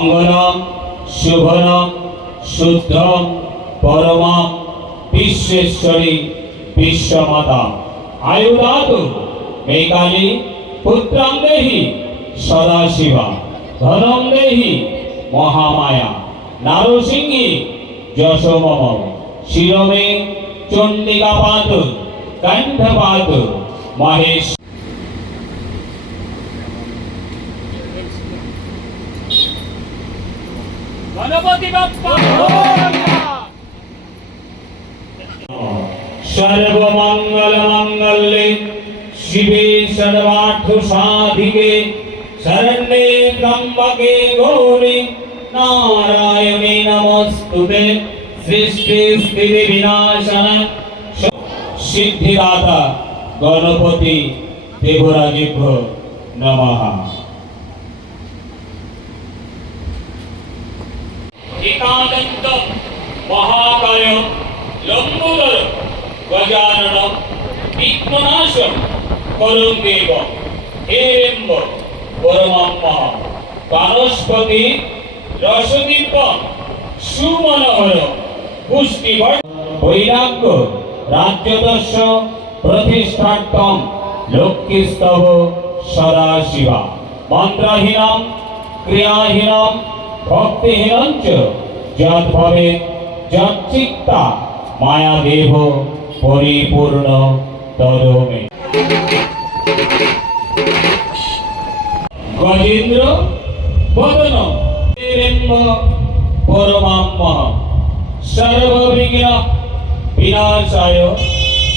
মঙ্গলম শুভনম শুদ্ধম, পরমম, বিশ্বেশ্বরী, বিশ্বমাতা। আয়ুদাতু হে কালী পুত্রং দেহি, সদাশিবা। ধনং দেহি, মহামায়া। নারসিংহী যশোমম শিরমে চণ্ডিকাপাত কণ্ঠপাত মহেশ গণপতি বাপ্পা সর্বমঙ্গল মঙ্গলে শিবে সর্বার্থ সাধিকে শরণ্যে ত্রম্বকে গৌরী, নারায়ণে নমস্তুতে, সৃষ্টি স্থিতি বিনাশন। সিদ্ধিদাতা গণপতি দেবরাজিভ্য নমঃ। একাদন্ত মহাকায় লম্বোদর গজানন বিঘ্ননাশম করুং দেব হেরেম্ব পরমাম্ম বানস্পতি রসদীপ সুমনোহর পুষ্টি বৈরাগ্য রাজ্যদস্য প্রতিষ্ঠার্থম লক্ষ্মীস্তব সদাশিবা মন্ত্রহীনম ক্রিয়াহীনম ভক্তিহীনঞ্চ যদ্ভবে যচ্চিত্তা মায়াদেব পরিপূর্ণ তদমে। গজেন্দ্র, বদন পরমাম্ম সর্ববিঘ্ন, বিনাশায়,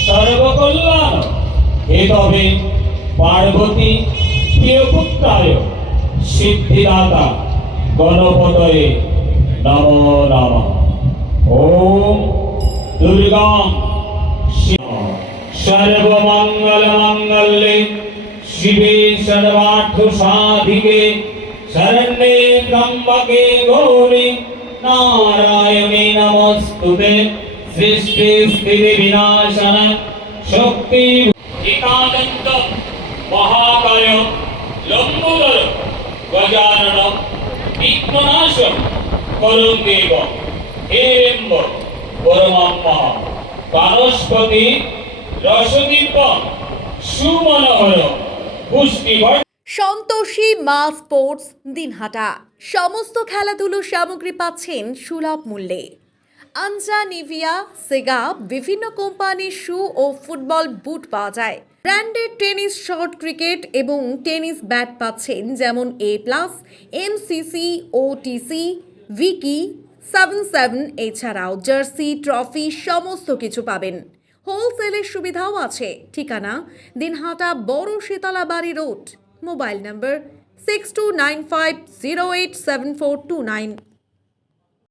সর্বকল্যাণ হেতবে পার্বতী, প্রিয়পুত্রায়, সিদ্ধিদাতা। গণপতয়ে নমো নমঃ। ওম দুর্গাম সর্বমঙ্গল মঙ্গলে শিবে সর্বার্থ সাধিকে শরণ্যে ত্রম্বকে গৌরী নারায়ণে নমস্তুতে। সৃষ্টি স্থিতি বিনাশন শক্তি দেব হেরেম্ব পরমাম্ম বানস্পতি, রসদীপ, সুমনোহর পুষ্টিভর সন্তোষী, মা স্পোর্টস, দিনহাটা। সমস্ত খেলাধুলো সামগ্রী পাচ্ছেন সুলভ মূল্যে। আনজা, নিভিয়া, সেগা, বিভিন্ন কোম্পানির শু ও ফুটবল বুট পাওয়া যায়। ব্র্যান্ডেড টেনিস, শর্ট ক্রিকেট এবং টেনিস ব্যাট পাচ্ছেন যেমন A plus MCC OTC Vicky, seven seven, এছাড়াও জার্সি, ট্রফি, সমস্ত কিছু পাবেন। হোলসেলের সুবিধাও আছে। ঠিকানা, দিনহাটা, বড় শীতলা বাড়ি road. Mobile number, six two nine five zero eight seven four two nine.